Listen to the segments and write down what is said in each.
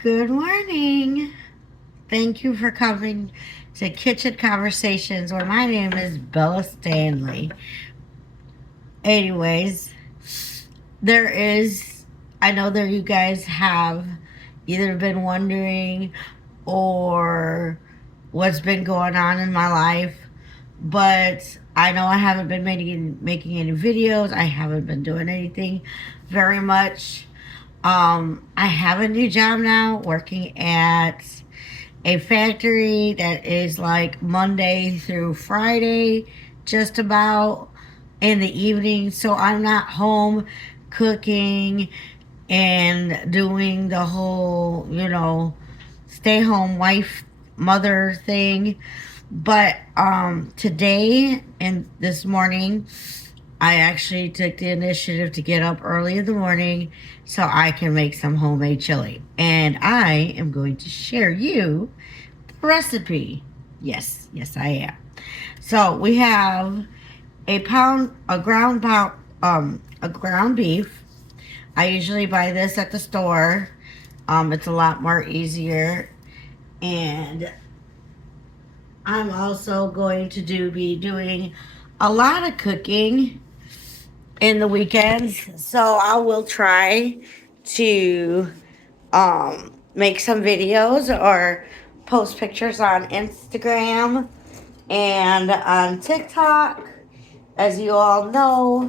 Good morning. Thank you for coming to Kitchen Conversations, where my name is Bella Stanley. Anyways, there is, I know that you guys have either been wondering or what's been going on in my life, but I know I haven't been making any videos. I haven't been doing anything very much. I have a new job now, working at a factory that is like Monday through Friday, just about in the evening. So I'm not home cooking and doing the whole, stay home wife mother thing. But today and this morning, I actually took the initiative to get up early in the morning so I can make some homemade chili. And I am going to share you the recipe. Yes, yes, I am. So we have a ground beef. I usually buy this at the store. It's a lot more easier. And I'm also going to be doing a lot of cooking in the weekends. So I will try to make some videos or post pictures on Instagram and on TikTok. As you all know,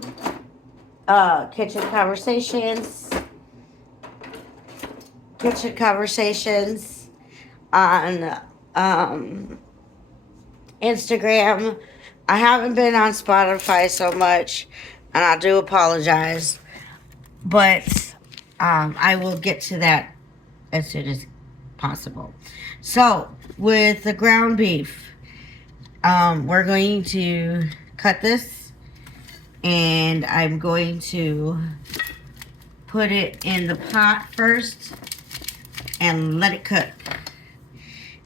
kitchen conversations, kitchen conversations on Instagram. I haven't been on Spotify so much, and I do apologize. But I will get to that as soon as possible. So, with the ground beef, we're going to cut this, and I'm going to put it in the pot first and let it cook.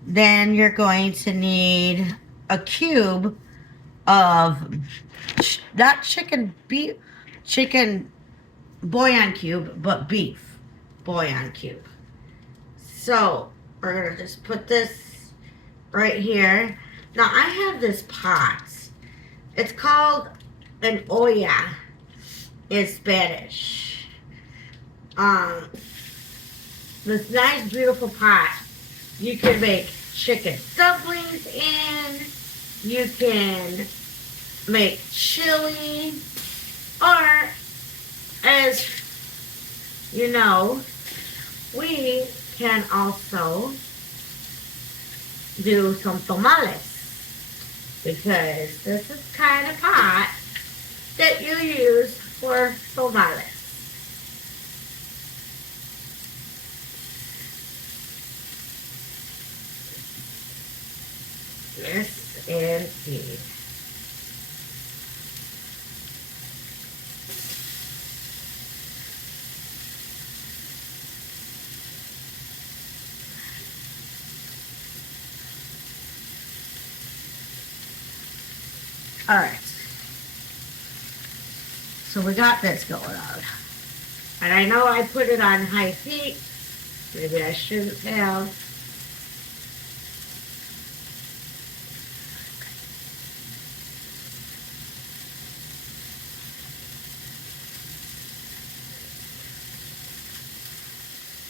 Then you're going to need a cube of not chicken bouillon cube, but beef bouillon cube. So we're gonna just put this right here. Now I have this pot. It's called an olla in Spanish. Um, this nice, beautiful pot. You can make chicken dumplings in. You can make chili, or as you know, we can also do some tamales because this is kind of pot that you use for tamales. Yes, indeed. All right. So we got this going on. And I know I put it on high heat. Maybe I shouldn't have.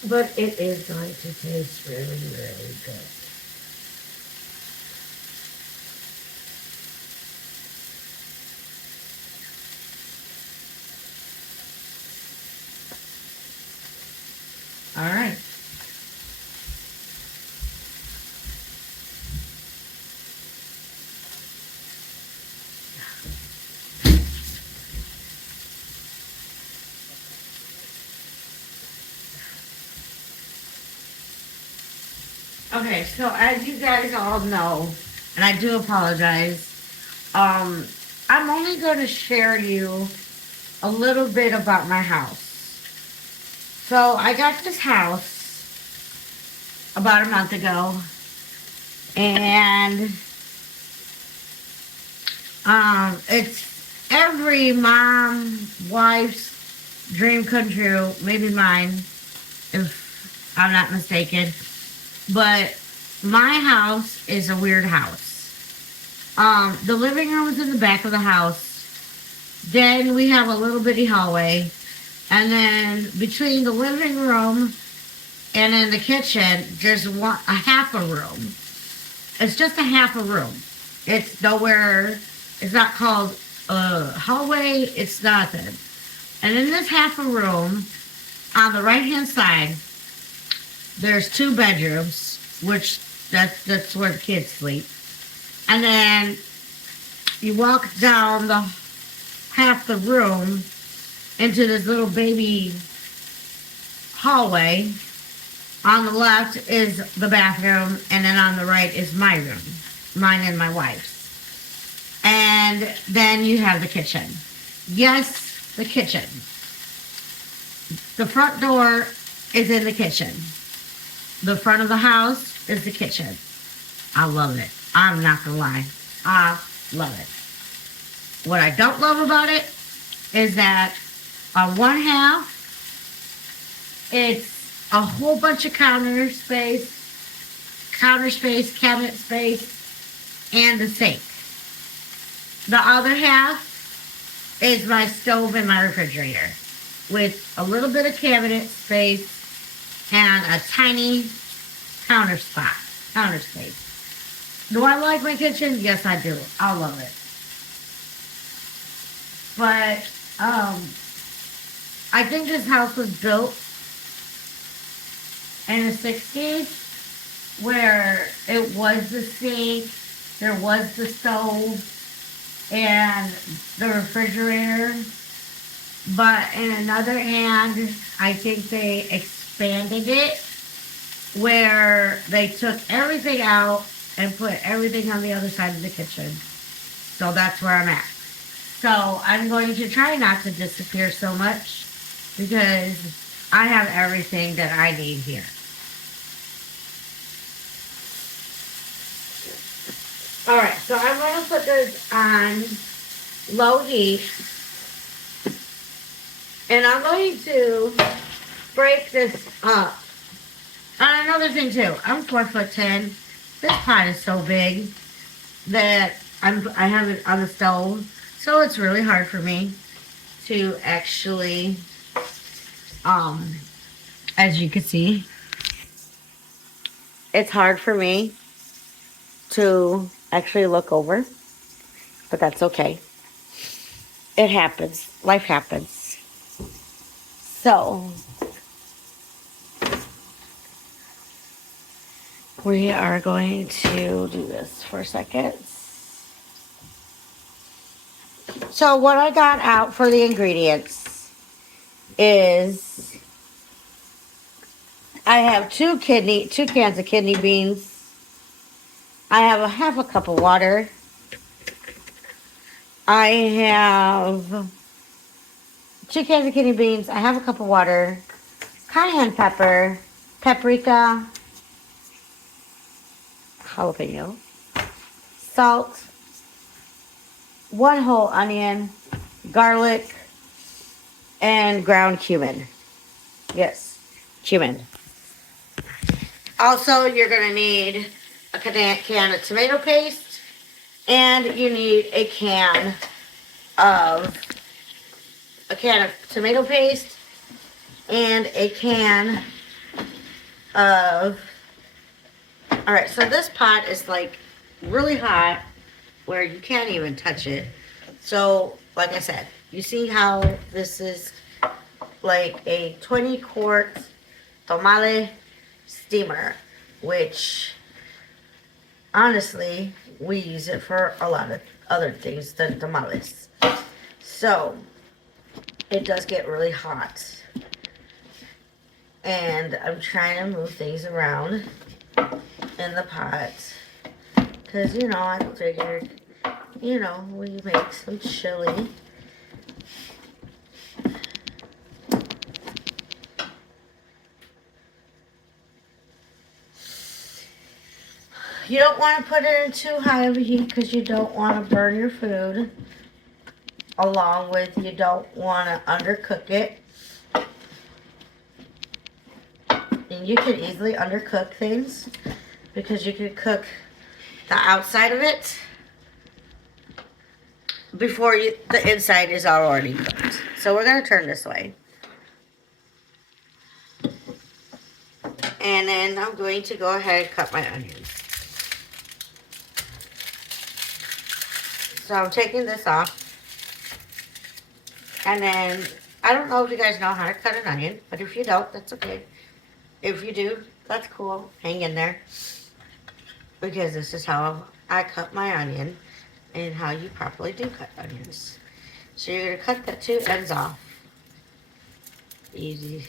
But it is going to taste really, really good. All right. Okay, so as you guys all know, and I do apologize, um, I'm only going to share you a little bit about my house. So I got this house about a month ago, and it's every mom, wife's dream come true, maybe mine, if I'm not mistaken. But my house is a weird house. The living room is in the back of the house. Then we have a little bitty hallway. And then between the living room and in the kitchen, there's a half a room. It's just a half a room. It's nowhere, it's not called a hallway, it's nothing. And in this half a room, on the right hand side, there's two bedrooms, which that's where the kids sleep. And then you walk down the half the room into this little baby hallway. On the left is the bathroom, and then on the right is my room, mine and my wife's. And then you have the kitchen. Yes, the kitchen. The front door is in the kitchen. The front of the house is the kitchen. I love it. I'm not gonna lie. I love it. What I don't love about it is that on one half, it's a whole bunch of counter space, cabinet space, and the sink. The other half is my stove and my refrigerator with a little bit of cabinet space and a tiny counter space. Do I like my kitchen? Yes, I do. I love it. But I think this house was built in the 60s where it was the sink, there was the stove, and the refrigerator. But in another hand, I think they expanded it where they took everything out and put everything on the other side of the kitchen. So that's where I'm at. So I'm going to try not to disappear so much because I have everything that I need here. Alright, so I'm going to put this on low heat. And I'm going to break this up. And another thing too, I'm 4'10". This pot is so big that I have it on the stove. So it's really hard for me to actually, as you can see, it's hard for me to actually look over, but that's okay. It happens. Life happens. So, we are going to do this for a second. So what I got out for the ingredients is I have two cans of kidney beans. I have a half a cup of water. I have 2 cans of kidney beans. I have a cup of water. Cayenne pepper, paprika, jalapeno, salt, 1 whole onion, garlic, and ground cumin. Yes, cumin. Also, you're going to need a can of tomato paste, and you need a can of tomato paste and a can of, all right, so this pot is like really hot where you can't even touch it. So, like I said, you see how this is like a 20-quart tamale steamer, which honestly, we use it for a lot of other things than tamales. So, it does get really hot. And I'm trying to move things around in the pot. Because, you know, I figured, you know, we make some chili. You don't want to put it in too high of a heat because you don't want to burn your food. Along with you don't want to undercook it. You you can easily undercook things because you can cook the outside of it before the inside is already cooked. So we're going to turn this way. And then I'm going to go ahead and cut my onions. So I'm taking this off. And then, I don't know if you guys know how to cut an onion, but if you don't, that's okay. If you do, that's cool. Hang in there. Because this is how I cut my onion and how you properly do cut onions. So you're going to cut the two ends off. Easy.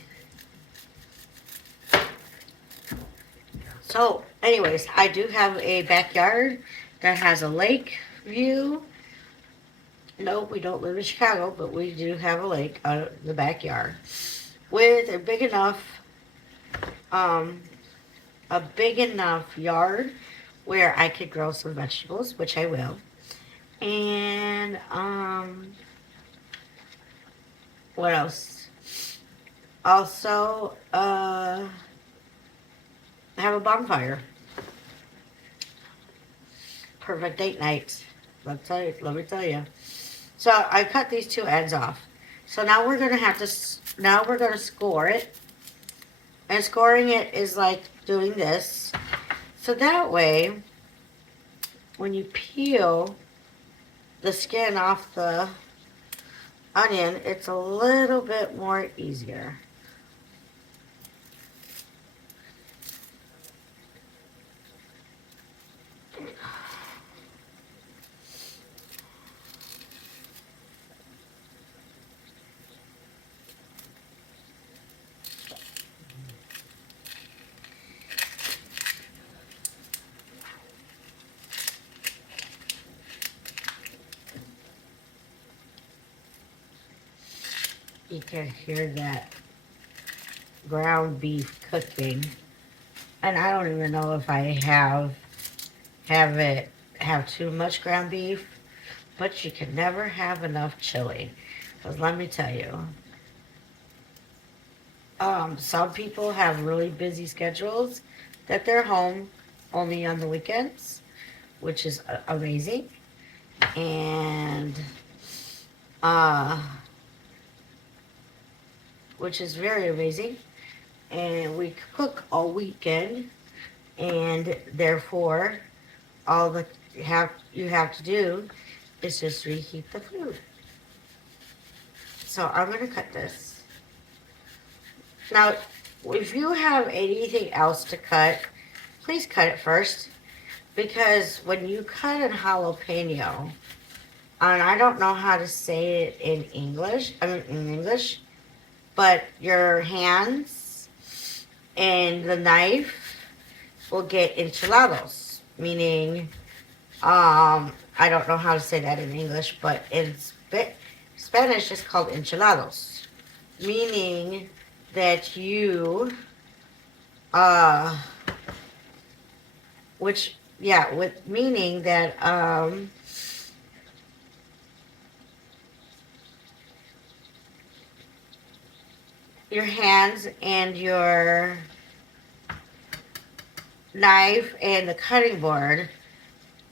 So, anyways, I do have a backyard that has a lake view. No, we don't live in Chicago, but we do have a lake out in the backyard with a big enough yard where I could grow some vegetables, which I will. And what else? Also, have a bonfire. Perfect date night. Let me tell you. So I cut these two ends off. So now we're gonna score it. And scoring it is like doing this. So that way, when you peel the skin off the onion, it's a little bit more easier. You can hear that ground beef cooking, and I don't even know if I have too much ground beef, but you can never have enough chili. Because let me tell you, some people have really busy schedules that they're home only on the weekends, which is amazing, and which is very amazing. And we cook all weekend, and therefore, all you have to do is just reheat the food. So I'm gonna cut this. Now, if you have anything else to cut, please cut it first, because when you cut a jalapeno, and I don't know how to say it in English, but your hands and the knife will get enchilados, meaning, I don't know how to say that in English, but in Spanish it's called enchilados, meaning that you, meaning that, your hands and your knife and the cutting board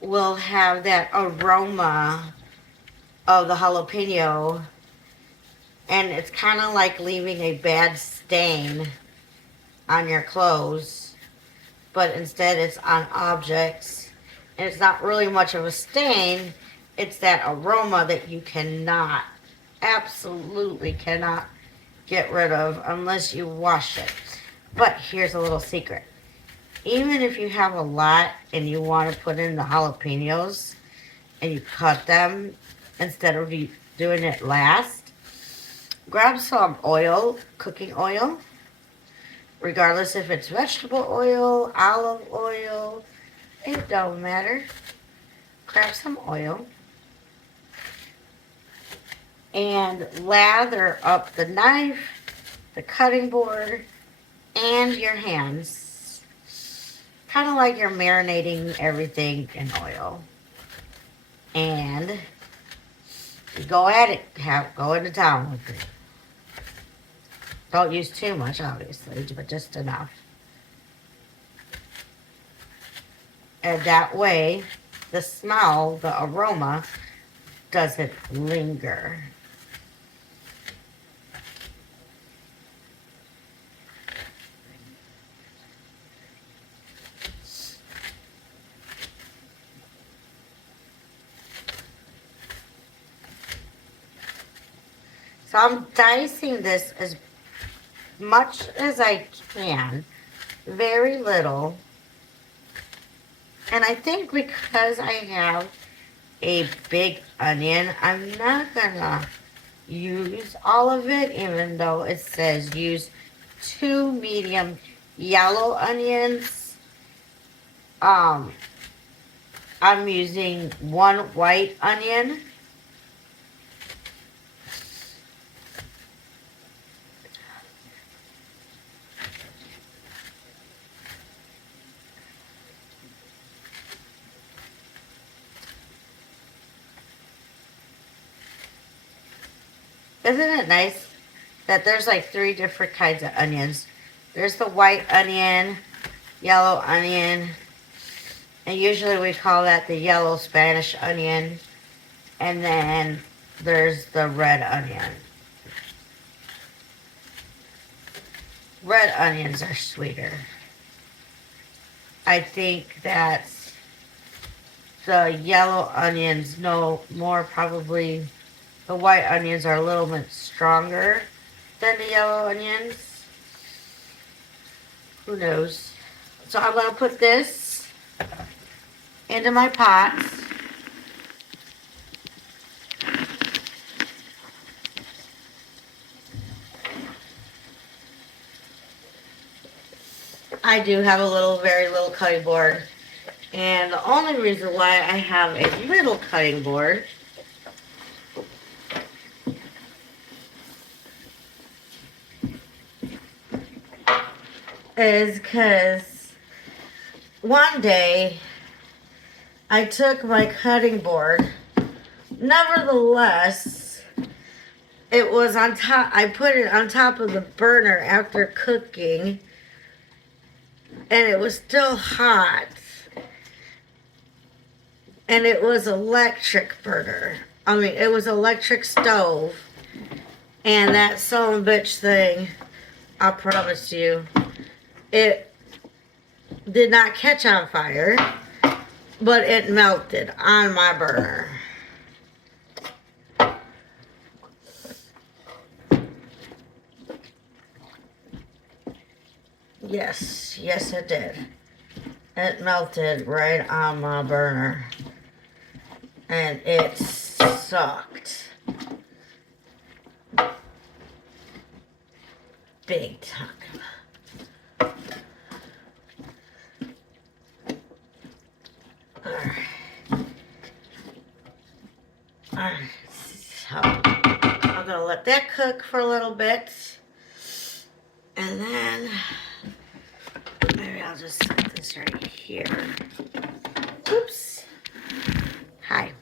will have that aroma of the jalapeno, and it's kind of like leaving a bad stain on your clothes, but instead it's on objects, and it's not really much of a stain. It's that aroma that you absolutely cannot get rid of unless you wash it. But here's a little secret. Even if you have a lot and you want to put in the jalapenos and you cut them instead of doing it last, grab some oil, cooking oil, regardless if it's vegetable oil, olive oil, it don't matter. Grab some oil and lather up the knife, the cutting board, and your hands. Kind of like you're marinating everything in oil. And you go at it, go into town with it. Don't use too much, obviously, but just enough. And that way, the smell, the aroma, doesn't linger. So I'm dicing this as much as I can, very little. And I think because I have a big onion, I'm not gonna use all of it, even though it says use 2 medium yellow onions. Um, I'm using 1 white onion. Isn't it nice that there's like 3 different kinds of onions? There's the white onion, yellow onion, and usually we call that the yellow Spanish onion. And then there's the red onion. Red onions are sweeter. I think that the yellow onions, no more probably, the white onions are a little bit stronger than the yellow onions. Who knows? So I'm going to put this into my pot. I do have a little, very little cutting board. And the only reason why I have a little cutting board is because one day I took my cutting board. Nevertheless, it was on top. I put it on top of the burner after cooking, and it was still hot. And it was electric burner. I mean, it was electric stove. And that son of a bitch thing, I promise you, it did not catch on fire, but it melted on my burner. Yes, yes it did. It melted right on my burner. And it sucked. Big time. Alright, so I'm gonna let that cook for a little bit, and then maybe I'll just set this right here. Oops. Hi.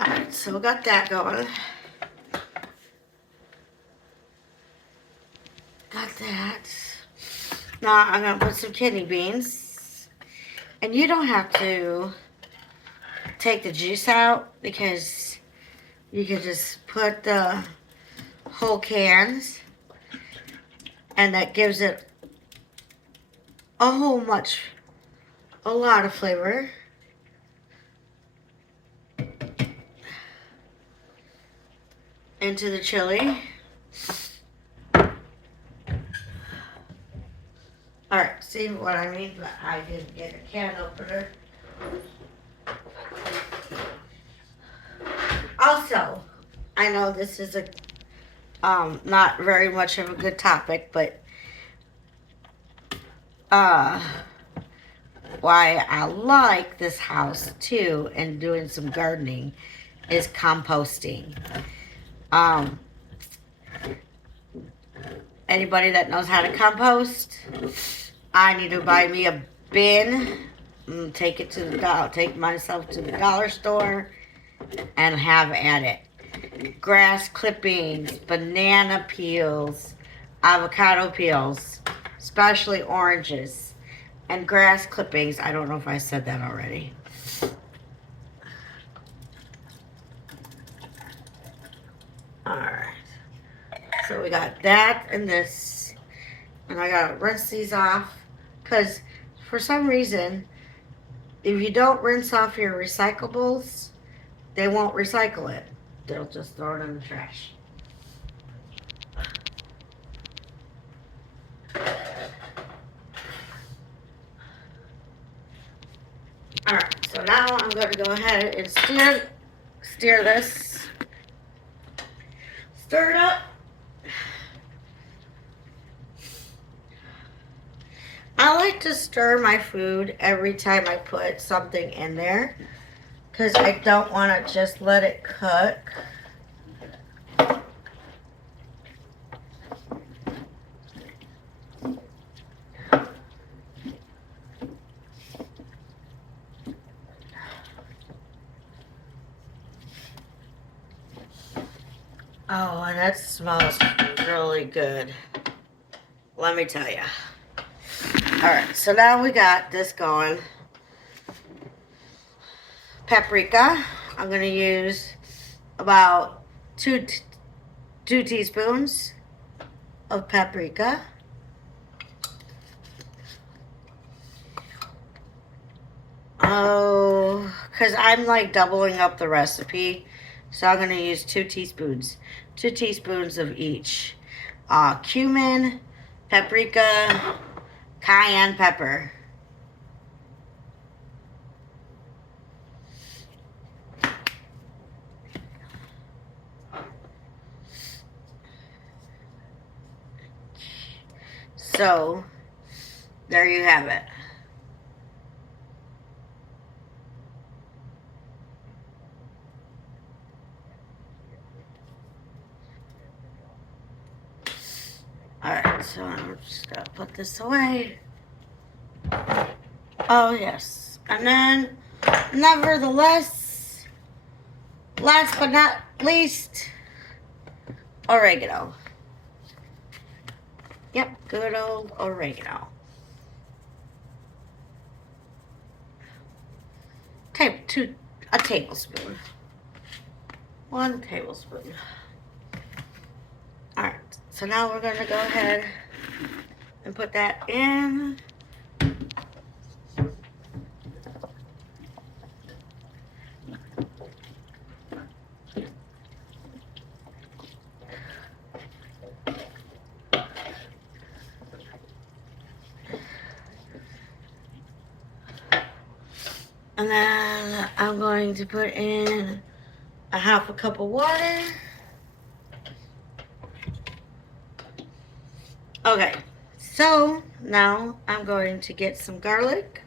Alright, so we got that going. Got that. Now I'm gonna put some kidney beans. And you don't have to take the juice out because you can just put the whole cans, and that gives it a lot of flavor. Into the chili. Alright, see what I mean? But I didn't get a can opener. Also, I know this is a not very much of a good topic, but why I like this house too and doing some gardening is composting. Anybody that knows how to compost, I need to buy me a bin, take it to the take myself to the dollar store and have at it. Grass clippings, banana peels, avocado peels, especially oranges, and grass clippings. I don't know if I said that already. Alright. So we got that and this. And I gotta rinse these off. Because for some reason, if you don't rinse off your recyclables, they won't recycle it. They'll just throw it in the trash. Alright, so now I'm going to go ahead and steer this. Stir it up. I like to stir my food every time I put something in there because I don't want to just let it cook. Oh, and that smells really good. Let me tell you. Alright, so now we got this going. Paprika. I'm going to use about two teaspoons of paprika. Oh, because I'm like doubling up the recipe. So I'm going to use 2 teaspoons. 2 teaspoons of each. Cumin, paprika, cayenne pepper. So, there you have it. Alright, so I'm just going to put this away. Oh, yes. And then, nevertheless, last but not least, oregano. Yep, good old oregano. A tablespoon. 1 tablespoon. Alright, so now we're going to go ahead and put that in. And then I'm going to put in a 1/2 cup of water. Okay, so now I'm going to get some garlic.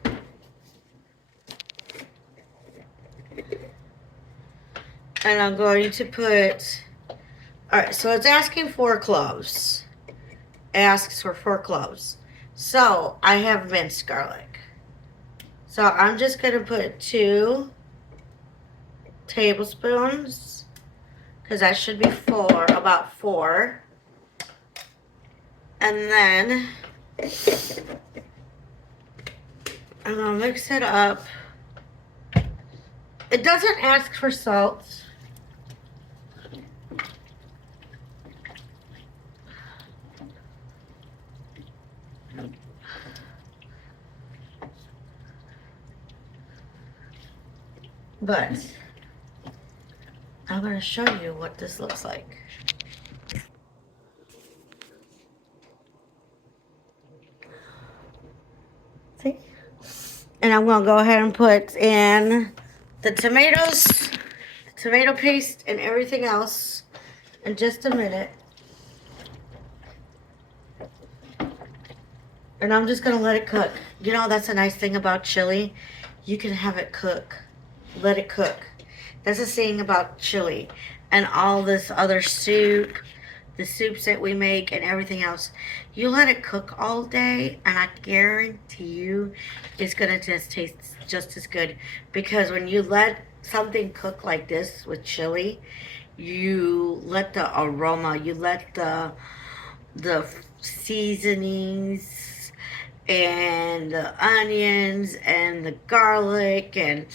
And I'm going to put, alright, so it's asking for cloves. It asks for 4 cloves. So I have minced garlic. So I'm just going to put 2 tablespoons, because that should be about 4. And then I'm going to mix it up. It doesn't ask for salt. But I'm going to show you what this looks like. See? And I'm going to go ahead and put in the tomatoes, tomato paste, and everything else in just a minute. And I'm just going to let it cook. You know, that's a nice thing about chili. You can have it cook. Let it cook. That's the thing about chili and all this other soup the soups that we make and everything else. You let it cook all day, and I guarantee you it's going to just taste just as good. Because when you let something cook like this with chili, you let the aroma, you let the seasonings and the onions and the garlic, and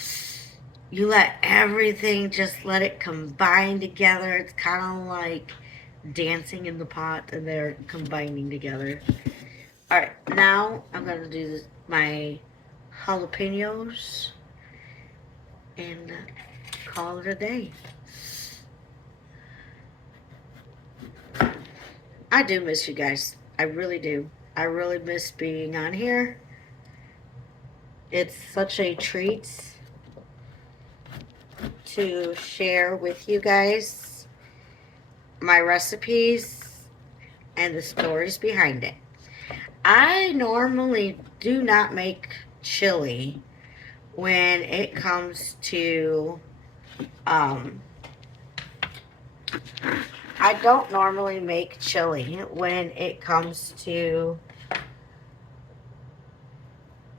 you let everything just let it combine together. It's kind of like dancing in the pot, and they're combining together. All right, now I'm gonna do my jalapenos and call it a day. I do miss you guys. I really do. I really miss being on here. It's such a treat to share with you guys my recipes and the stories behind it. I normally do not make chili when it comes to um I don't normally make chili when it comes to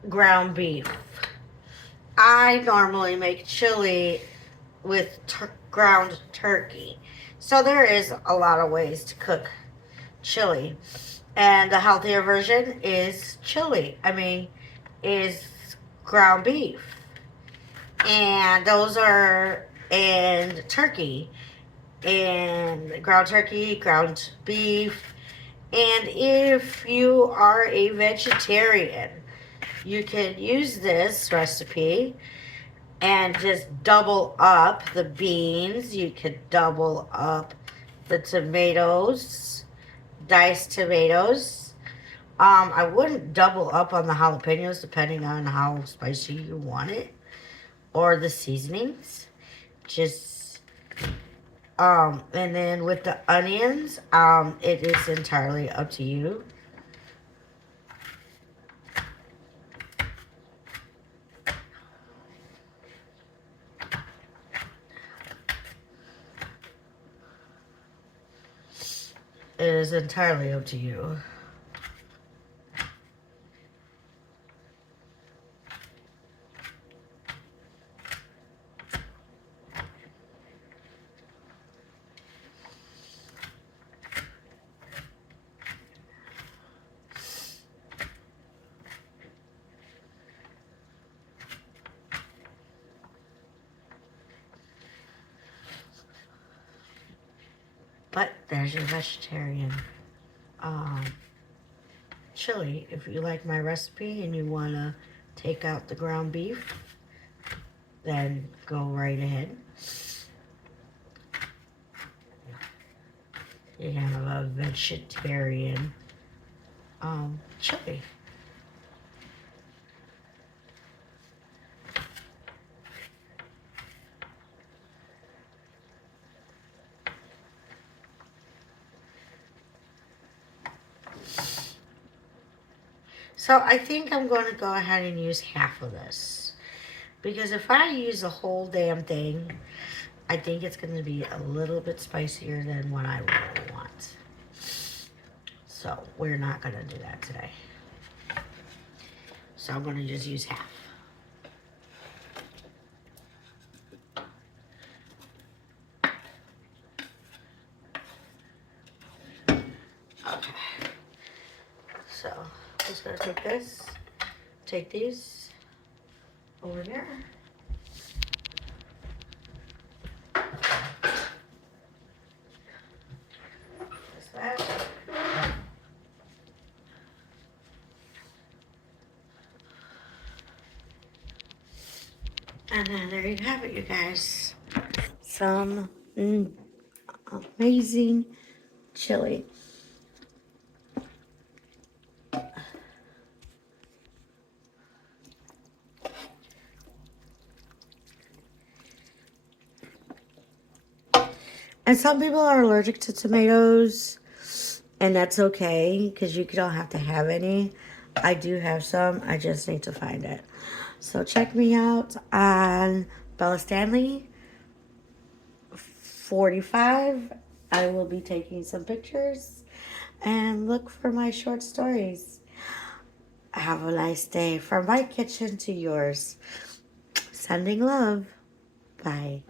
ground beef. I normally make chili with ground turkey. So there is a lot of ways to cook chili. And the healthier version is chili. Is ground beef. And those are, and turkey. And ground turkey, ground beef. And if you are a vegetarian, you can use this recipe and just double up the beans. You could double up the tomatoes, diced tomatoes. I wouldn't double up on the jalapenos depending on how spicy you want it or the seasonings. Just and then with the onions, it is entirely up to you. It is entirely up to you. But there's your vegetarian chili. If you like my recipe and you want to take out the ground beef, then go right ahead. You have a vegetarian chili. So I think I'm going to go ahead and use half of this. Because if I use the whole damn thing, I think it's going to be a little bit spicier than what I really want. So we're not going to do that today. So I'm going to just use half. Okay. So just going to take these over there. Just that. And then there you have it, you guys. Some amazing chili. And some people are allergic to tomatoes, and that's okay because you don't have to have any. I do have some. I just need to find it. So check me out on Bella Stanley 45 I will be taking some pictures and look for my short stories. Have a nice day from my kitchen to yours. Sending love. Bye.